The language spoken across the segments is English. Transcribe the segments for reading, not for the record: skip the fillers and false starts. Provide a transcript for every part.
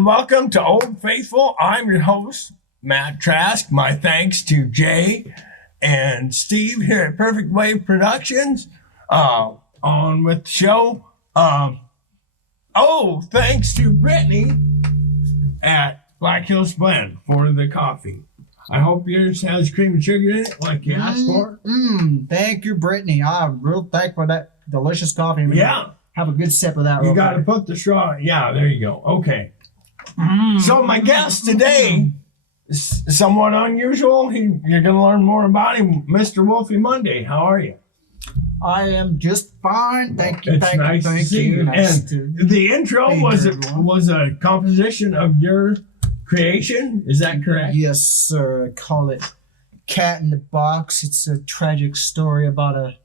and welcome to Old Faithful. I'm your host, Matt Trask. My thanks to Jay and Steve here at Perfect Wave Productions. On with the show. Thanks to Brittany at Black Hills Blend for the coffee. I hope yours has cream and sugar in it like you asked for. Thank you, Brittany. I'm real thankful for that delicious coffee. Yeah. Have a good sip of that. You got to put the straw. Yeah, there you go. Okay. So my guest today is somewhat unusual. You're going to learn more about him, Mr. Wolfy Monday. How are you? I am just fine. Thank you. It's nice to see you. And the intro was a composition of your creation. Is that correct? Yes, sir. I call it Cat in the Box. It's a tragic story about a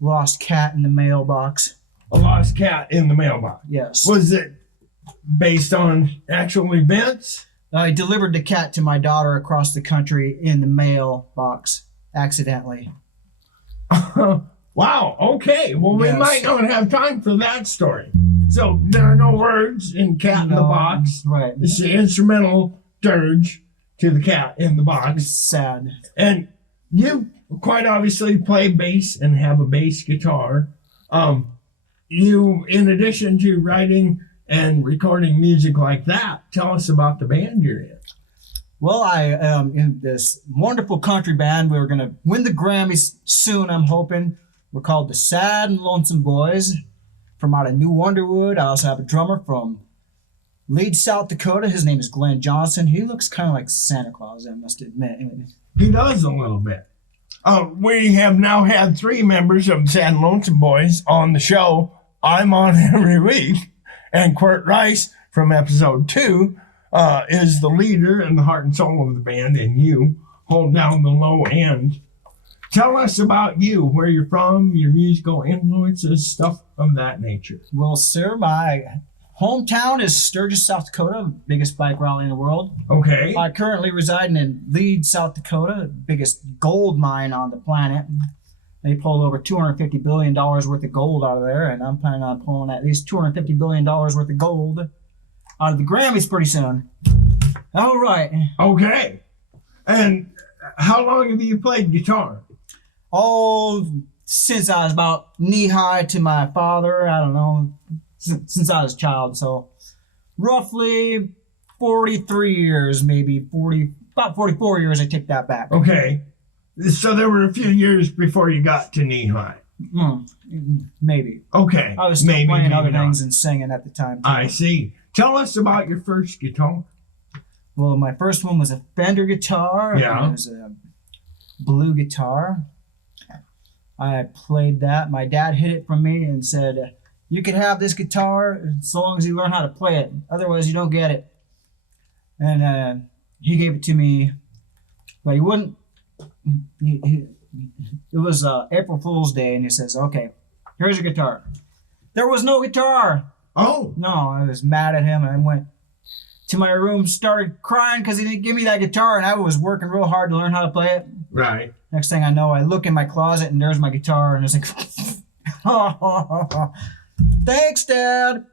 lost cat in the mailbox. A lost cat in the mailbox. Yes. Was it based on actual events? I delivered the cat to my daughter across the country in the mailbox accidentally. Wow. Okay. Well, we might not have time for that story. So there are no words in Cat in the Box. Right. It's the instrumental dirge to the cat in the box. It's sad. And you quite obviously play bass and have a bass guitar. You, in addition to writing and recording music like that, tell us about the band you're in. Well, I am in this wonderful country band. We're going to win the Grammys soon, I'm hoping. We're called the Sad and Lonesome Boys from out of New Underwood. I also have a drummer from Leeds, South Dakota. His name is Glenn Johnson. He looks kind of like Santa Claus, I must admit. He does a little bit. We have now had 3 members of the Sad and Lonesome Boys on the show. I'm on every week. And Quirt Rice from episode 2 is the leader and the heart and soul of the band, and you hold down the low end. Tell us about you, where you're from, your musical influences, stuff of that nature. Well, sir, my hometown is Sturgis, South Dakota, biggest bike rally in the world. Okay. I currently reside in Leeds, South Dakota, biggest gold mine on the planet. They pulled over $250 billion worth of gold out of there, and I'm planning on pulling at least $250 billion worth of gold out of the Grammys pretty soon. All right. Okay. And how long have you played guitar? Oh, since I was about knee-high to my father. I don't know, since I was a child. So roughly 43 years, maybe about 44 years, I take that back. Okay. So there were a few years before you got to knee-high. Maybe. Okay. I was still playing other things and singing at the time, too. I see. Tell us about your first guitar. Well, my first one was a Fender guitar. Yeah. It was a blue guitar. I played that. My dad hid it from me and said, you can have this guitar as long as you learn how to play it. Otherwise, you don't get it. And he gave it to me, but he wouldn't. It was April Fool's Day, and he says, okay, here's your guitar. There was no guitar. Oh. No, I was mad at him, and I went to my room, started crying because he didn't give me that guitar, and I was working real hard to learn how to play it. Right. Next thing I know, I look in my closet, and there's my guitar, and it's like, thanks, Dad.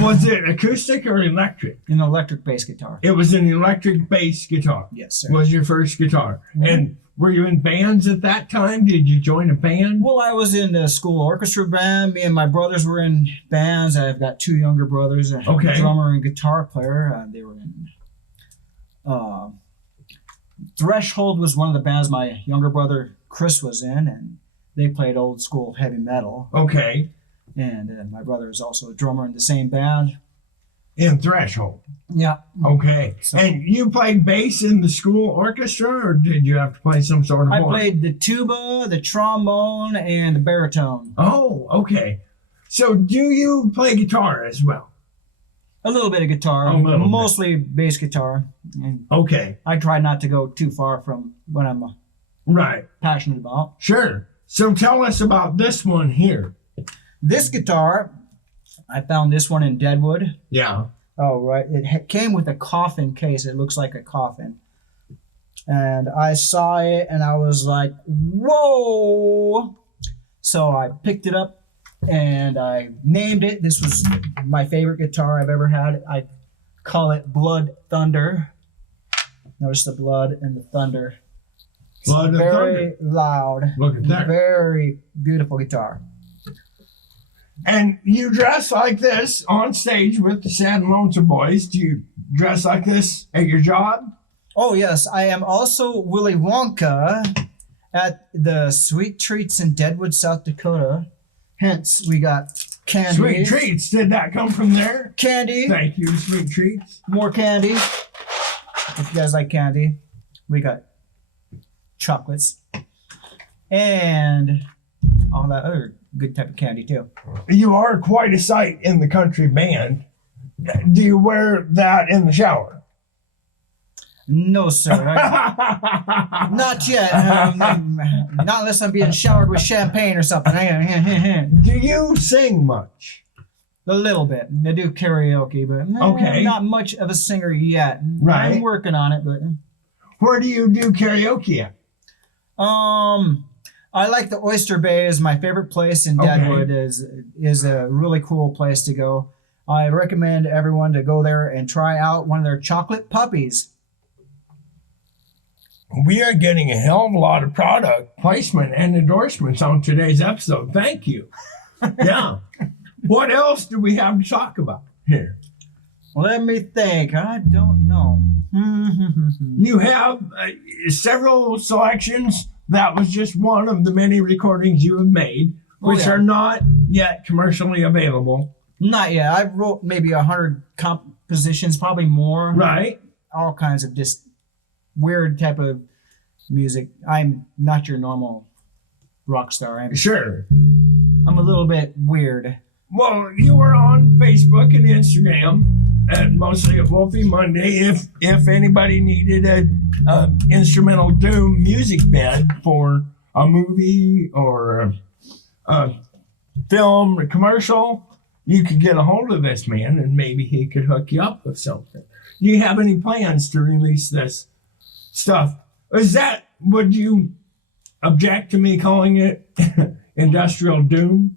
Was it acoustic or electric? An electric bass guitar. It was an electric bass guitar. Yes, sir. Was your first guitar. Mm-hmm. And were you in bands at that time? Did you join a band? Well, I was in the school orchestra band. Me and my brothers were in bands. I've got 2 younger brothers, a drummer and guitar player. They were in Threshold was one of the bands my younger brother Chris was in, and they played old school heavy metal. Okay. And my brother is also a drummer in the same band. In Threshold? Yeah. Okay. So, and you played bass in the school orchestra, or did you have to play some sort of horn? I played the tuba, the trombone, and the baritone. Oh, okay. So do you play guitar as well? A little bit of guitar, mostly bass guitar. And okay. I try not to go too far from what I'm passionate about. Sure. So tell us about this one here. This guitar, I found this one in Deadwood. Yeah. Oh, right. It came with a coffin case. It looks like a coffin. And I saw it, and I was like, whoa. So I picked it up, and I named it. This was my favorite guitar I've ever had. I call it Blood Thunder. Notice the blood and the thunder. It's Blood and very thunder. loud. Look at that. Very beautiful guitar. And you dress like this on stage with the Sad and Lonesome Boys. Do you dress like this at your job? Oh, yes. I am also Willy Wonka at the Sweet Treats in Deadwood, South Dakota. Hence, we got candy. Sweet Treats. Did that come from there? Candy. Thank you, Sweet Treats. More candy. If you guys like candy, we got chocolates. And all that other good type of candy, too. You are quite a sight in the country band. Do you wear that in the shower? No, sir. Not yet. Not unless I'm being showered with champagne or something. Do you sing much? A little bit. I do karaoke, but Okay. not much of a singer yet. Right. I'm working on it, but Where do you do karaoke at? I like the Oyster Bay is my favorite place in Okay. Deadwood. Is a really cool place to go. I recommend everyone to go there and try out one of their chocolate puppies. We are getting a hell of a lot of product placement and endorsements on today's episode. Thank you. Yeah. What else do we have to talk about here? Let me think. I don't know. You have several selections. That was just one of the many recordings you have made, which are not yet commercially available. Not yet. I wrote maybe 100 compositions, probably more. Right. All kinds of just weird type of music. I'm not your normal rock star. Sure. I'm a little bit weird. Well, you were on Facebook and Instagram, and mostly at Wolfy Monday. If anybody needed a instrumental doom music bed for a movie or a film or commercial, you could get a hold of this man, and maybe he could hook you up with something. Do you have any plans to release this stuff? Would you object to me calling it industrial doom?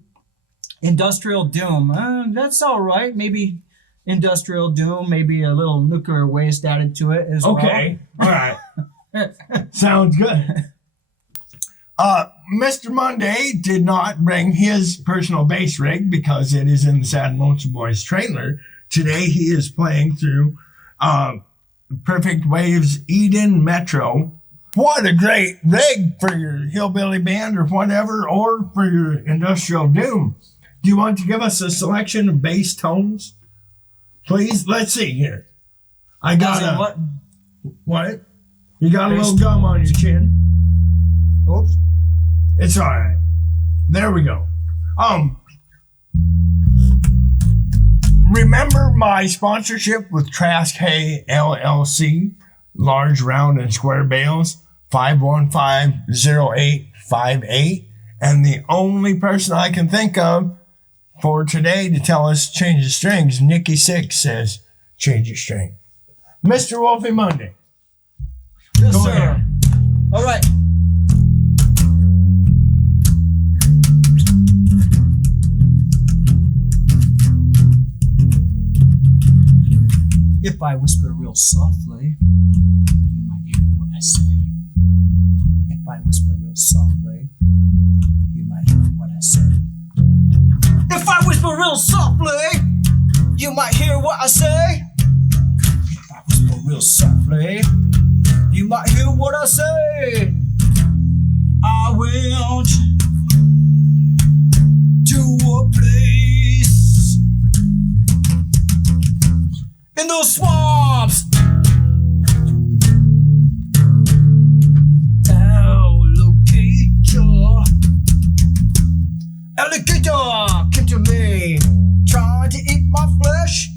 Industrial doom. That's all right. Maybe industrial doom, maybe a little nuclear waste added to it as well. Okay. All right. Sounds good. Mr. Monday did not bring his personal bass rig because it is in the Sad and Lonesome Boys trailer. Today he is playing through Perfect Waves Eden Metro. What a great rig for your hillbilly band or whatever, or for your industrial doom. Do you want to give us a selection of bass tones? Please, let's see here. I got what? You got a little gum on your chin. Oops. It's all right. There we go. Remember my sponsorship with Trask Hay LLC, large, round, and square bales, 515-0858. And the only person I can think of for today to tell us change the strings, Nikki Six says, change your string. Mr. Wolfy Monday. Yes, Go sir. ahead. All right. If I whisper real softly, you might hear what I say. If I whisper real softly, you might hear what I say. If I whisper real softly, you might hear what I say. If I whisper real softly, you might hear what I say. I went to a place in those swamps. Alligator came to me, trying to eat my flesh.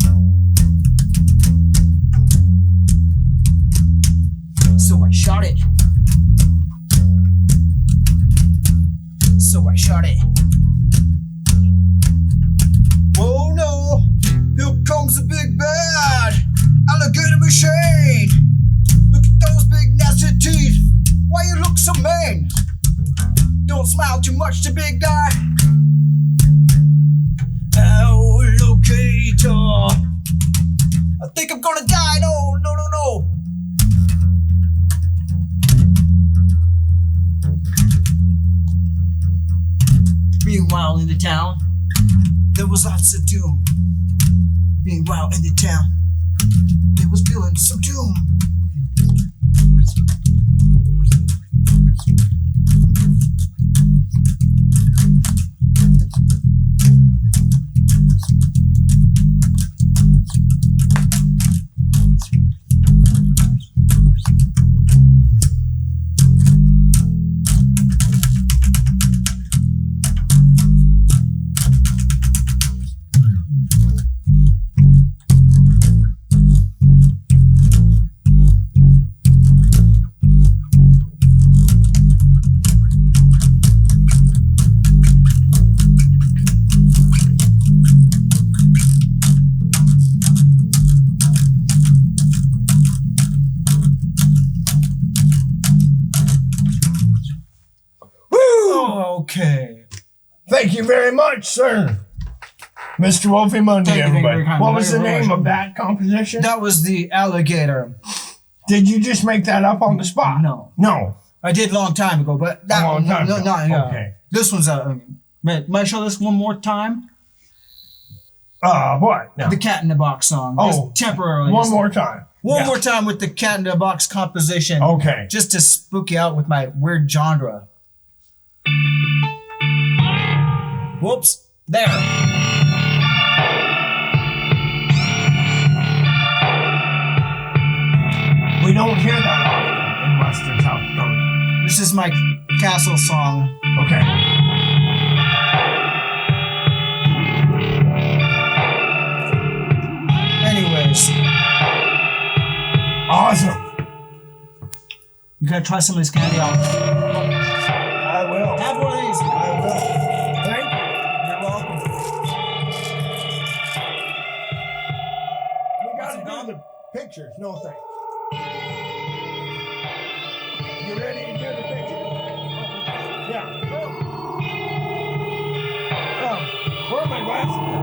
So I shot it. Oh no, here comes the big bad alligator machine. Look at those big nasty teeth. Why you look so mean? Don't smile too much, the big guy. Alligator, I think I'm gonna die. No, no, no, no. Meanwhile, in the town, there was lots of doom. Meanwhile, in the town, they was feeling so doom. Okay. Thank you very much, sir. Mr. Wolfy Monday, Thank you everybody. very kindly. What was the Thank you very name much. of that composition? That was the alligator. Did you just make that up on the spot? No. No. I did a long time ago, but that A long time no, ago. not, yeah. Okay. This one's might I show this one more time? What? No. The Cat in the Box song. Oh, Just temporarily. One Just more time. One Yeah. more time with the Cat in the Box composition. Okay. Just to spook you out with my weird genre. Whoops. There. We don't hear that often in Western South Dakota. This is my castle song. Okay. Anyways, Awesome. you gotta try some of this candy out. I will. Have one of these. I will. Thank you. You're welcome. We gotta do the pictures. No thanks. You ready to do the pictures? Yeah. Where are my glasses?